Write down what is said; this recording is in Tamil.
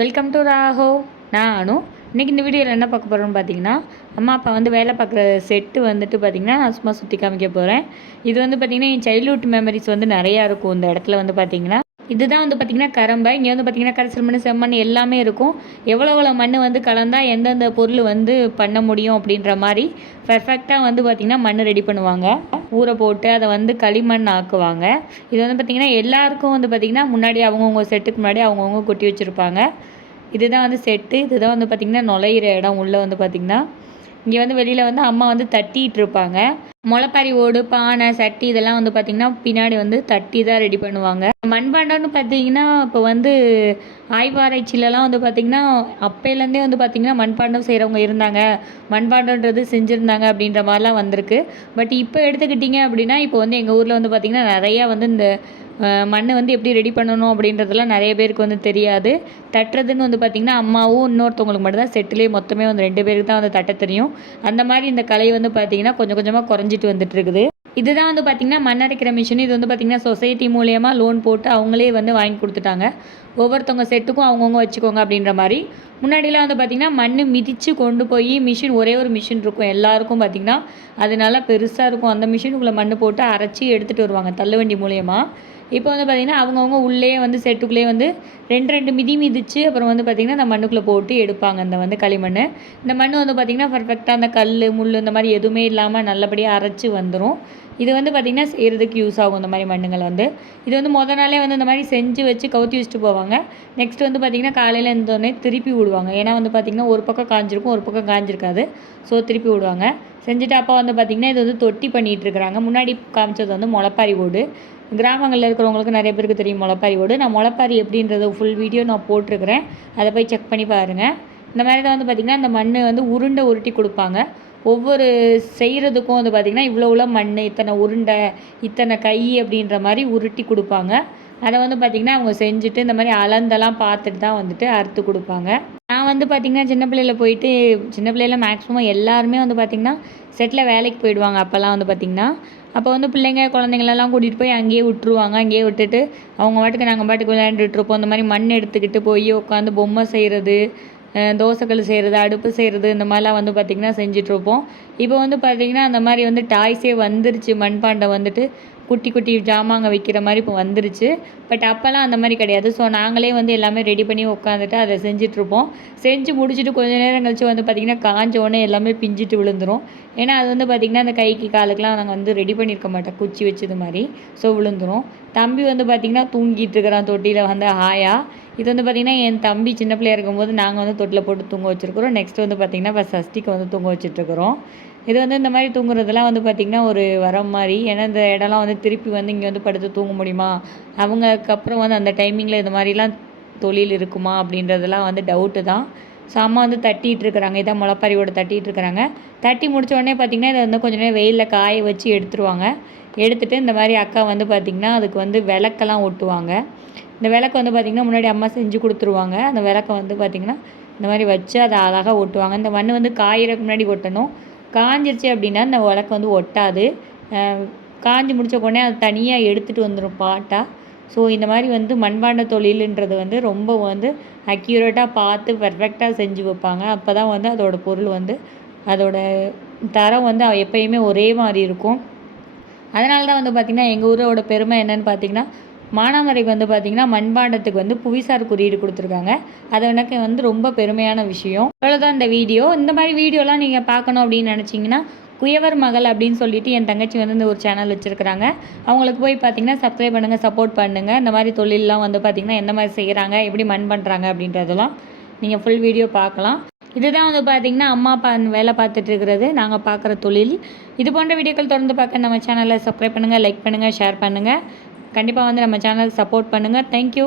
வெல்கம் டு ராஹோ நான் அனு. இன்றைக்கி இந்த வீடியோவில் என்ன பார்க்க போகிறோம்னு பார்த்தீங்கன்னா அம்மா அப்பா வந்து வேலை பார்க்குற செட்டு வந்துட்டு பார்த்திங்கன்னா நான் சும்மா சுற்றி காமிக்க போகிறேன் இது வந்து பார்த்திங்கன்னா என் சைல்ட்ஹுட் மெமரிஸ் வந்து நிறையா இருக்கும். இந்த இடத்துல வந்து பார்த்திங்கன்னா இதுதான் வந்து பார்த்திங்கன்னா கரம்பை. இங்கே வந்து பார்த்திங்கன்னா கரைசல் மண் செம்மண் எல்லாமே இருக்கும். எவ்வளோ எவ்வளோ மண் வந்து கலந்தால் எந்தெந்த பொருள் வந்து பண்ண முடியும் அப்படின்ற மாதிரி பெர்ஃபெக்டாக வந்து பார்த்திங்கன்னா மண் ரெடி பண்ணுவாங்க. ஊற போட்டு அதை வந்து களிமண் ஆக்குவாங்க. இது வந்து பார்த்திங்கன்னா எல்லாருக்கும் வந்து பார்த்திங்கன்னா முன்னாடி அவங்கவுங்க செட்டுக்கு முன்னாடி அவங்கவுங்க கொட்டி வச்சுருப்பாங்க. இதுதான் வந்து செட்டு. இதுதான் வந்து பார்த்திங்கன்னா நுழையிற இடம் உள்ளே வந்து பார்த்திங்கன்னா இங்கே வந்து வெளியில் வந்து அம்மா வந்து தட்டிகிட்டு இருப்பாங்க முளைப்பாரி ஓடு பானை சட்டி இதெல்லாம் வந்து பார்த்திங்கன்னா பின்னாடி வந்து தட்டி தான் ரெடி பண்ணுவாங்க. மண்பாண்டம்னு பார்த்தீங்கன்னா இப்போ வந்து ஆய்வாராய்ச்சியிலலாம் வந்து பார்த்திங்கன்னா அப்போலேருந்தே வந்து பார்த்திங்கன்னா மண்பாண்டம் செய்கிறவங்க இருந்தாங்க. மண்பாண்டன்றது செஞ்சுருந்தாங்க அப்படின்ற மாதிரிலாம் வந்திருக்கு. பட் இப்போ எடுத்துக்கிட்டிங்க அப்படின்னா இப்போ வந்து எங்கள் ஊரில் வந்து பார்த்திங்கன்னா நிறையா வந்து இந்த மண்ணை வந்து எப்படி ரெடி பண்ணணும் அப்படின்றதெல்லாம் நிறைய பேருக்கு வந்து தெரியாது. தட்டுறதுன்னு வந்து பார்த்திங்கன்னா அம்மாவும் இன்னொருத்தவங்களுக்கு மட்டும் தான் செட்டிலே மொத்தமே வந்து ரெண்டு பேருக்கு தான் வந்து தட்ட தெரியும். அந்த மாதிரி இந்த கலை வந்து பார்த்திங்கன்னா கொஞ்சம் கொஞ்சமாக குறைஞ்சிட்டு வந்துட்டு இருக்குது. இதுதான் வந்து பார்த்திங்கன்னா மண் அரைக்கிற மிஷின் இது வந்து பார்த்திங்கன்னா சொசைட்டி மூலயமா லோன் போட்டு அவங்களே வந்து வாங்கி கொடுத்துட்டாங்க. ஒவ்வொருத்தவங்க செட்டுக்கும் அவங்கவுங்க வச்சுக்கோங்க அப்படின்ற மாதிரி. முன்னாடிலாம் வந்து பார்த்திங்கன்னா மண் மிதித்து கொண்டு போய் மிஷின் ஒரே ஒரு மிஷின் இருக்கும். எல்லாருக்கும் பார்த்திங்கன்னா அதனால பெருசாக இருக்கும். அந்த மிஷினுக்குள்ளே மண் போட்டு அரைச்சி எடுத்துகிட்டு வருவாங்க தள்ளுவண்டி மூலயமா. இப்போ வந்து பார்த்திங்கன்னா அவங்கவுங்க உள்ளே வந்து செட்டுக்குள்ளேயே வந்து ரெண்டு ரெண்டு மிதி மிதித்து அப்புறம் வந்து பார்த்திங்கன்னா அந்த மண்ணுக்குள்ளே போட்டு எடுப்பாங்க. அந்த வந்து களிமண் இந்த மண் வந்து பார்த்திங்கன்னா பர்ஃபெக்டாக அந்த கல் முள் இந்த மாதிரி எதுவுமே இல்லாமல் நல்லபடியாக அரைச்சி வந்துடும் இது வந்து பார்த்திங்கன்னா செய்கிறதுக்கு யூஸ் ஆகும் இந்த மாதிரி மண்ணுங்கள் வந்து. இது வந்து மொதல் நாளே வந்து இந்த மாதிரி செஞ்சு வச்சு கவுத்தி வச்சுட்டு போவாங்க. நெக்ஸ்ட் வந்து பார்த்திங்கன்னா காலையில் இருந்தோடனே திருப்பி விடுவாங்க. ஏன்னா வந்து பார்த்திங்கன்னா ஒரு பக்கம் காஞ்சிருக்கும் ஒரு பக்கம் காஞ்சிருக்காது. ஸோ திருப்பி விடுவாங்க. செஞ்சுட்டு அப்போ வந்து பார்த்திங்கன்னா இது வந்து தொட்டி பண்ணிகிட்டு இருக்கிறாங்க. முன்னாடி காமிச்சது வந்து முளப்பாரி ஓடு. கிராமங்களில் இருக்கிறவங்களுக்கு நிறைய பேருக்கு தெரியும் முளப்பாரி ஓடு. நான் முளப்பாரி எப்படின்றத ஃபுல் வீடியோ நான் போட்டிருக்கிறேன். அதை போய் செக் பண்ணி பாருங்கள் இந்த மாதிரி தான் வந்து பார்த்திங்கன்னா இந்த மண் வந்து உருண்டை உருட்டி கொடுப்பாங்க. ஒவ்வொரு செய்கிறதுக்கும் வந்து பார்த்திங்கன்னா இவ்வளோ மண் இத்தனை உருண்டை இத்தனை கை அப்படின்ற மாதிரி உருட்டி கொடுப்பாங்க. அதை வந்து பார்த்திங்கன்னா அவங்க செஞ்சுட்டு இந்த மாதிரி அளந்தெல்லாம் பார்த்துட்டு தான் வந்துட்டு அறுத்து கொடுப்பாங்க. நான் வந்து பார்த்திங்கன்னா சின்ன பிள்ளையில் போயிட்டு சின்ன பிள்ளையில மேக்ஸிமம் எல்லாருமே வந்து பார்த்திங்கன்னா செட்டில் வேலைக்கு போயிடுவாங்க அப்போல்லாம் வந்து பார்த்திங்கன்னா அப்போ வந்து பிள்ளைங்க குழந்தைங்களெல்லாம் கூட்டிகிட்டு போய் அங்கேயே விட்ருவாங்க அங்கேயே விட்டுட்டு அவங்க பாட்டுக்கு நாங்கள் பாட்டுக்கு விளையாண்டுட்டு இருப்போம். இந்த மாதிரி மண் எடுத்துக்கிட்டு போய் உட்காந்து பொம்மை செய்கிறது தோசைகள் செய்கிறது அடுப்பு செய்கிறது இந்த மாதிரிலாம் வந்து பார்த்திங்கன்னா செஞ்சிட்ருப்போம். இப்போ வந்து பார்த்திங்கன்னா அந்த மாதிரி வந்து டாய்ஸே வந்துருச்சு மண்பாண்டம் வந்துட்டு. குட்டி குட்டி ஜாமாங்க வைக்கிற மாதிரி இப்போ வந்துருச்சு. பட் அப்போல்லாம் அந்த மாதிரி கிடையாது. ஸோ நாங்களே வந்து எல்லாமே ரெடி பண்ணி உட்காந்துட்டு அதை செஞ்சிட்ருப்போம். செஞ்சு முடிச்சுட்டு கொஞ்சம் நேரம் கழிச்சு வந்து பார்த்திங்கன்னா காஞ்சோடனே எல்லாமே பிஞ்சிட்டு விழுந்துரும். ஏன்னா அது வந்து பார்த்திங்கன்னா அந்த கைக்கு காலுக்கெலாம் நாங்கள் வந்து ரெடி பண்ணியிருக்க மாட்டோம். குச்சி வச்சது மாதிரி. ஸோ விழுந்துரும். தம்பி வந்து பார்த்திங்கன்னா தூங்கிட்டு இருக்கிறான் தொட்டியில் வந்து ஹாயா. இது வந்து பார்த்திங்கன்னா என் தம்பி சின்ன பிள்ளையா இருக்கும்போது நாங்கள் வந்து தொட்டில் போட்டு தூங்க வச்சுருக்குறோம். நெக்ஸ்ட் வந்து பார்த்திங்கன்னா இப்போ சஷ்டிக்கு வந்து தூங்க வச்சுட்ருக்குறோம் இது வந்து இந்த மாதிரி தூங்குறதெல்லாம் வந்து பார்த்திங்கன்னா ஒரு வரம் மாதிரி. ஏன்னா இந்த இடம்லாம் வந்து திருப்பி வந்து இங்கே வந்து படுத்து தூங்க முடியுமா? அவங்களுக்கு வந்து அந்த டைமிங்கில் இது மாதிரிலாம் தொழில் இருக்குமா? அப்படின்றதெல்லாம் வந்து டவுட்டு தான். ஸோ அம்மா வந்து தட்டிகிட்டு இருக்கிறாங்க. இதான் முளைப்பாரியோட தட்டிகிட்டு இருக்கிறாங்க. தட்டி முடித்த உடனே பார்த்திங்கன்னா இதை வந்து கொஞ்சம் நேரம் வெயிலில் காய வச்சு எடுத்துருவாங்க. எடுத்துகிட்டு இந்த மாதிரி அக்கா வந்து பார்த்திங்கன்னா அதுக்கு வந்து விளக்கெல்லாம் ஒட்டுவாங்க. இந்த விளக்கு வந்து பார்த்திங்கன்னா முன்னாடி அம்மா செஞ்சு கொடுத்துருவாங்க. அந்த விளக்கை வந்து பார்த்திங்கன்னா இந்த மாதிரி வச்சு அதை அழகாக ஒட்டுவாங்க. இந்த மண் வந்து காயிறக்கு முன்னாடி ஒட்டணும். காஞ்சிருச்சு அப்படின்னா இந்த விளக்கு வந்து ஒட்டாது. காஞ்சி முடித்த உடனே அது தனியாக எடுத்துகிட்டு வந்துடும் பாட்டாக ஸோ இந்த மாதிரி வந்து மண்பாண்ட தொழிலுன்றது வந்து ரொம்ப வந்து அக்யூரேட்டாக பார்த்து பர்ஃபெக்டாக செஞ்சு வைப்பாங்க. அப்போ தான் வந்து அதோடய பொருள் வந்து அதோட தரம் வந்து எப்பயுமே ஒரே மாதிரி இருக்கும். அதனால தான் வந்து பார்த்திங்கன்னா எங்கள் ஊரோட பெருமை என்னென்னு பார்த்திங்கன்னா மானாமரைக்கு வந்து பார்த்திங்கன்னா மண்பாண்டத்துக்கு வந்து புவிசார் குறியீடு கொடுத்துருக்காங்க. அது எனக்கு வந்து ரொம்ப பெருமையான விஷயம். அவ்வளோதான் இந்த வீடியோ. இந்த மாதிரி வீடியோலாம் நீங்கள் பார்க்கணும் அப்படின்னு நினச்சிங்கன்னா குயவர் மகள் அப்படின்னு சொல்லிட்டு என் தங்கச்சி வந்து இந்த ஒரு சேனல் வச்சுருக்குறாங்க. அவங்களுக்கு போய் பார்த்தீங்கன்னா சப்ஸ்கிரைப் பண்ணுங்கள் சப்போர்ட் பண்ணுங்கள் இந்த மாதிரி தொழிலெலாம் வந்து பார்த்திங்கன்னா எந்த மாதிரி செய்கிறாங்க எப்படி மண் பண்ணுறாங்க அப்படின்றதெல்லாம் நீங்கள் ஃபுல் வீடியோ பார்க்கலாம். இதுதான் வந்து பார்த்திங்கன்னா அம்மா அப்பா வேலை பார்த்துட்டு இருக்கிறது. நாங்கள் பார்க்குற தொழில். இது போன்ற வீடியோக்கள் தொடர்ந்து பார்க்க நம்ம சேனலை சப்ஸ்கிரைப் பண்ணுங்கள் லைக் பண்ணுங்கள் ஷேர் பண்ணுங்கள் கண்டிப்பாக வந்து நம்ம சேனலுக்கு சப்போர்ட் பண்ணுங்கள் தேங்க்யூ